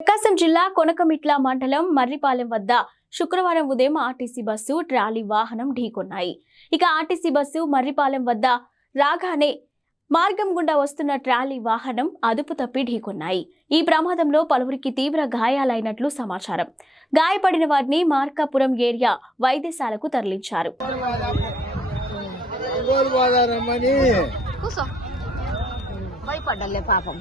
ప్రకాశం జిల్లా కొనకమిట్ల మండలం మర్రిపాలెం వద్ద శుక్రవారం ఉదయం ఆర్టీసీ బస్సు ట్రాలీ వాహనం ఢీకొన్నాయి. ఇక ఆర్టీసీ బస్సు మర్రిపాలెం వద్ద రాగానే మార్గం గుండా వస్తున్న ట్రాలీ వాహనం అదుపు తప్పి ఢీకొన్నాయి. ఈ ప్రమాదంలో పలువురికి తీవ్ర గాయాలైనట్లు సమాచారం. గాయపడిన వారిని మార్కాపురం ఏరియా వైద్యశాలకు తరలించారు. భయపడ్డలే పాపం.